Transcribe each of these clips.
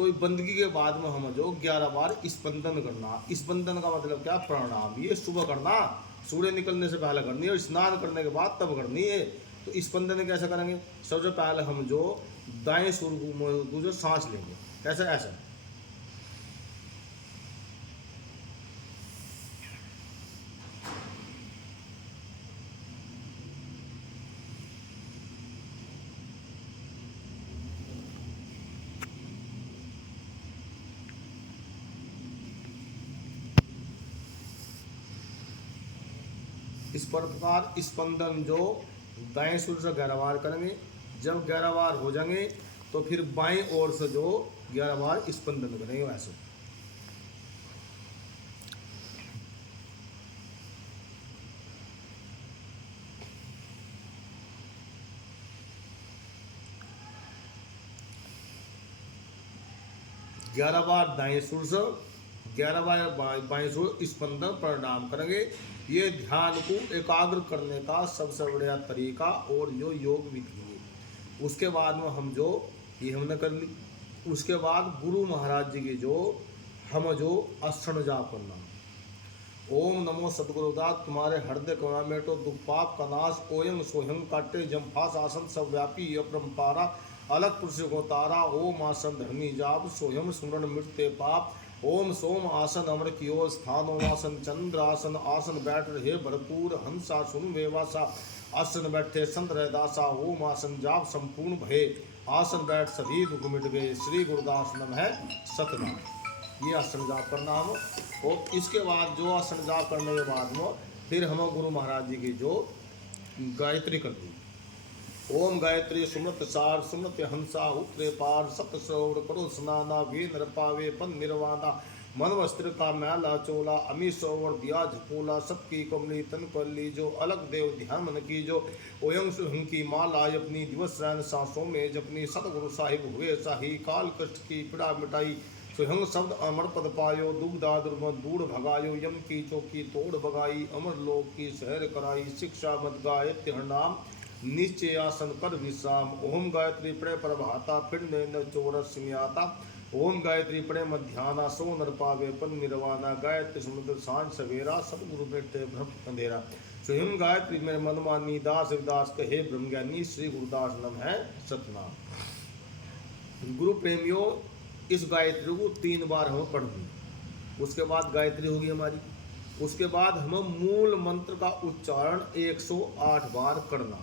तो बंदगी के बाद में हम जो 11 बार स्पंदन करना। स्पंदन का मतलब क्या? प्रणाम। ये सुबह करना, सूर्य निकलने से पहले करनी है और स्नान करने के बाद तब करनी है। तो स्पंदन कैसे करेंगे? सबसे पहले हम जो दाएं सुर को जो सांस लेंगे, कैसे? ऐसा। इस प्रकार स्पंदन जो दाएं सुर से 11 बार करेंगे। जब 11 बार हो जाएंगे तो फिर बाएं ओर से जो 11 बार स्पंदन करेंगे ऐसे। ग्यारह बार दाएं सुर से, 11 बार बाएं सुर स्पंदन प्रणाम करेंगे। ये ध्यान को एकाग्र करने का सबसे बढ़िया तरीका और जो योग विधि है। उसके बाद में हम जो ये हमने कर ली। उसके बाद गुरु महाराज जी की जो हम जो अष्टन जाप करना। ओम नमो सतगुरुदास, तुम्हारे हृदय करुणा मेटो दुख पाप का नाश, ओयम सोहम काटे जम्फास आसन सब व्यापी अपरम्पारा, अलग पुरुष को तारा, ओम आसन धर्मी जाप, सोहम सुमरण मृत्य पाप, ओम सोम आसन अमर कियो स्थान, ओम आसन चंद्र आसन, आसन बैठ रहे भरपूर हंसा सुन वेवासा, आसन बैठे संत रहदासा, ओम आसन जाप संपूर्ण भय, आसन बैठ सभी दुख मिट गए, श्री गुरुदास नमः सतनाम। ये आसन जाप करना हम। और इसके बाद जो आसन जाप करने के बाद में फिर हम गुरु महाराज जी की जो गायत्री कर दी। ओम गायत्री सुमृत सार सुमृत हंसा उत्तरे पार सत सौर करो स्नाना वे नर पावे पन निर्वाणा, मन वस्त्र का मैला चोला अमी सौवर दिया झपोला, सबकी कमली तन कली जो अलग देव ध्यान मन की जो, ओयम सुहं की माला अपनी दिवस रैन सांसों में जपनी, सतगुरु साहिब हुए शाही काल कष्ट की पीड़ा मिटाई, सुहंग शब्द अमर पद पायो दुग्धा दुर्मद दूर भगायो, यम की चौकी तोड़ भगाई अमर लोक की शहर कराई, शिक्षा मत गायत्री हरनाम निश्चय आसन कर विश्राम, ओम गायत्री पड़े प्रभाता फिर न चोर सिमियाता, ओम गायत्री पड़े मध्याना सो नर पावे पन निर्वाणा, गायत्री समुद्र सांझ सवेरा सतगुरु बैठे ब्रह्म अंधेरा, स्वयं गायत्री मेरे मन मानी दास विदास कहे ब्रह्म ज्ञानी, श्री गुरुदास नम है सतनाम। गुरु प्रेमियों, इस गायत्री को 3 बार हम पढ़ेंगे। उसके बाद गायत्री होगी हमारी। उसके बाद हम मूल मंत्र का उच्चारण 108 बार करना।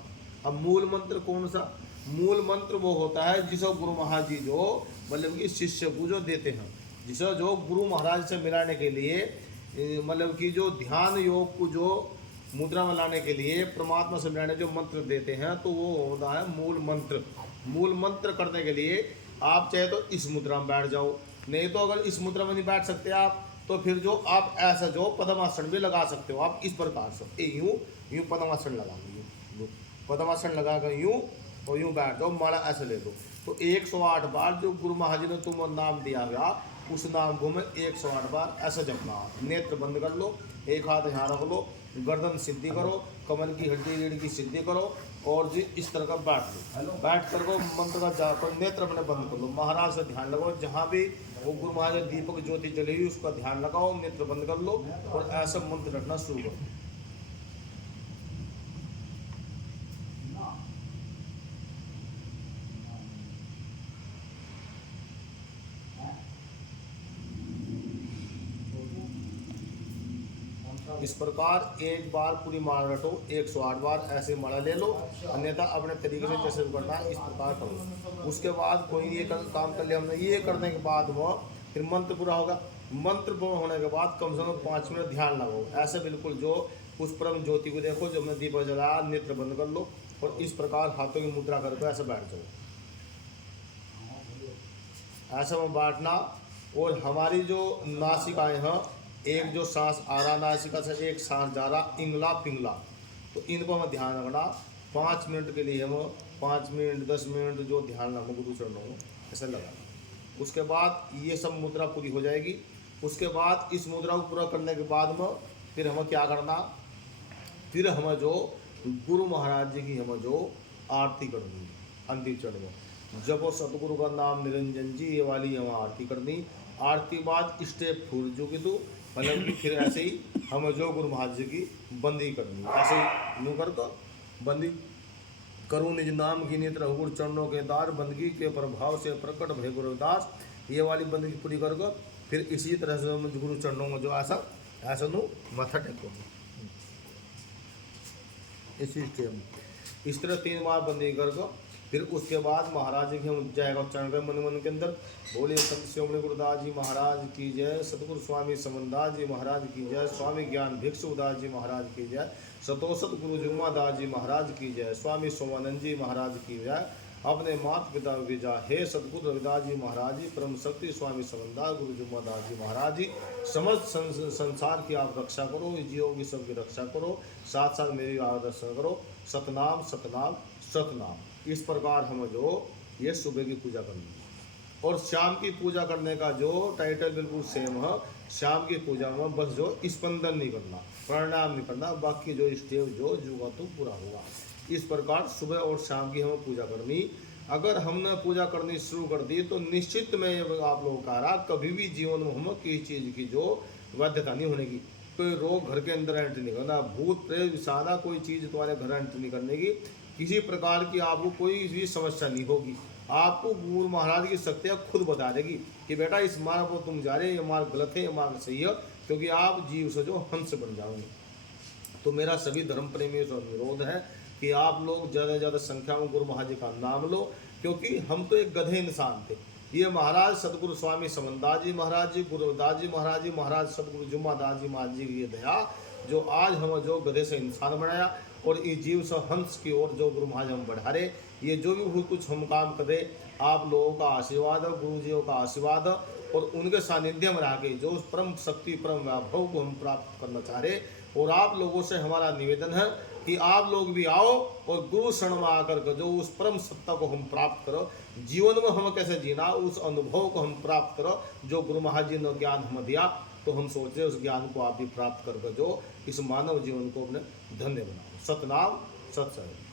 अब मूल मंत्र कौन सा? मूल मंत्र वो होता है जिसे गुरु महाराज जी जो मतलब कि शिष्य को जो देते हैं, जिसे जो गुरु महाराज से मिलाने के लिए मतलब कि जो ध्यान योग को जो मुद्रा में लाने के लिए परमात्मा से मिलाने जो मंत्र देते हैं, तो वो होता है मूल मंत्र। मूल मंत्र करने के लिए आप चाहे तो इस मुद्रा में बैठ जाओ, नहीं तो अगर इस मुद्रा में नहीं बैठ सकते आप तो फिर जो आप ऐसा जो पद्मासन भी लगा सकते हो। आप इस प्रकार से यूं पद्मासन लगा लो, पद्मासन लगा कर यूं और यूं बैठ जाओ, माला ऐसे ले दो। तो 108 बार जो गुरु महाराज जी ने तुम नाम दिया गया उस नाम को मैं 108 बार ऐसे जपना। नेत्र बंद कर लो, एक हाथ यहाँ रख लो, गर्दन सीधी करो, कमर की हड्डी रीढ़ की सीधी करो और जी इस तरह का बैठ लो। बैठ कर को मंत्र का जाप कर, नेत्र अपने बंद कर लो, महाराज से ध्यान लगाओ, जहाँ भी वो गुरु महाराज दीपक ज्योति जली हुई उसका ध्यान लगाओ, नेत्र बंद कर लो और ऐसा मंत्र रखना शुरू करो। इस प्रकार एक बार पूरी माला रटो, 108 बार ऐसे माला ले लो, अन्यथा अपने तरीके से जैसे करना है इस प्रकार करो। उसके बाद कोई ये काम कर लिया हमने, ये करने के बाद वो फिर मंत्र पूरा होगा। मंत्र पूर्ण होने के बाद कम से कम 5 मिनट ध्यान लगाओ, ऐसे बिल्कुल जो उस परम ज्योति को देखो, जो हमने दीपक जलाया, नेत्र बंद कर लो और इस प्रकार हाथों की मुद्रा करके ऐसे बैठ जाओ। ऐसा में बैठना और हमारी जो नासिकाएं हैं, एक जो सांस आ रहा नासिका से, एक सांस जा रहा इंगला पिंगला, तो इनको हमें ध्यान रखना। 5 मिनट के लिए हम 5 मिनट 10 मिनट जो ध्यान रखना गुरु चरणों में ऐसे लगाना। उसके बाद ये सब मुद्रा पूरी हो जाएगी। उसके बाद इस मुद्रा को पूरा करने के बाद में फिर हमें क्या करना, फिर हमें जो गुरु महाराज जी की हमें जो आरती करनी अंतिम चरण में। जपो सतगुरु का नाम निरंजन जी, ये वाली हम आरती करनी। आरती बाद स्टेप फूल जो कि तो मतलब कि फिर ऐसे ही हम जो गुरु महाराज जी की बंदी करनी, ऐसे ही यूँ कर दो बंदी करूँ निज नाम की नित रहूर चरणों के दार, बंदगी के प्रभाव से प्रकट भय गुरुदास। ये वाली बंदगी पूरी करो। फिर इसी तरह से हम गुरु चरणों में जो ऐसा ऐसा नु माथा टेको, इसी स्टेम इस तरह 3 बार बंदी कर दो। फिर उसके बाद महाराज जी के हम जाएगा चरण गए मन मन के अंदर। बोले संत शिरोमणि गुरुदास जी महाराज की जय, सतगुरु स्वामी समनदास जी महाराज की जय, स्वामी ज्ञान भिक्षुदास जी महाराज की जय, सतोषत गुरु जुम्मादास जी महाराज की जय, स्वामी सोमानंद जी महाराज की जय। अपने माता पिता की जय। हे सतगुरु रविदास जी महाराज जी, परम शक्ति स्वामी समनदास गुरु जुम्मादास जी महाराज जी, समस्त संसार की आप रक्षा करो, जीवों की सबकी रक्षा करो, साथ साथ मेरी आदर्शन करो। सतनाम सतनाम सतनाम। इस प्रकार हम जो ये सुबह की पूजा करनी है। और शाम की पूजा करने का जो टाइटल बिल्कुल सेम है। शाम की पूजा में बस जो स्पंदन नहीं करना, प्रणाम नहीं करना, बाकी जो स्टेप जो जुगा तो पूरा होगा। इस प्रकार सुबह और शाम की हमें पूजा करनी। अगर हमने पूजा करनी शुरू कर दी तो निश्चित में आप लोगों का रहा कभी भी जीवन में हमें किसी चीज़ की जो बाध्यता नहीं होने की। कोई रोग घर के अंदर एंट्री नहीं करना, भूत प्रेत विषाना कोई चीज़ तुम्हारे घर एंट्री नहीं करने की, किसी प्रकार की आपको कोई भी समस्या नहीं होगी। आपको गुरु महाराज की शक्तियाँ खुद बता देगी कि बेटा इस मार्ग पर तुम जा रहे हो, ये मार्ग गलत है, ये मार्ग सही है, क्योंकि आप जीव से जो हंस बन जाओगे। तो मेरा सभी धर्म प्रेमियों से अनुरोध है कि आप लोग ज़्यादा से ज़्यादा संख्या में गुरु महाराज जी का नाम लो, क्योंकि हम तो एक गधे इंसान थे। ये महाराज सतगुरु स्वामी समनदास जी महाराज जी, गुरुदास जी महाराज जी, महाराज सतगुरु जुम्मादास जी महाराज जी की ये दया जो आज हम जो गधे से इंसान बनाया और इस जीव से हंस की ओर जो गुरु महाराज हम बढ़ा रहे, ये जो भी कुछ हम काम कर रहे, आप लोगों का आशीर्वाद है, गुरु जियों का आशीर्वाद है, और उनके सानिध्य में रह के जो उस परम शक्ति परम वैभव को हम प्राप्त करना चाह रहे। और आप लोगों से हमारा निवेदन है कि आप लोग भी आओ और गुरु शरण में आकर के जो उस परम सत्ता को हम प्राप्त करो, जीवन में हम कैसे जीना उस अनुभव को हम प्राप्त करो, जो गुरु महाराज जी ने ज्ञान हमें दिया। तो हम सोच रहे उस ज्ञान को आप भी प्राप्त करके जो इस मानव जीवन को अपने धन्य बनाओ। सतनाम सत्संग।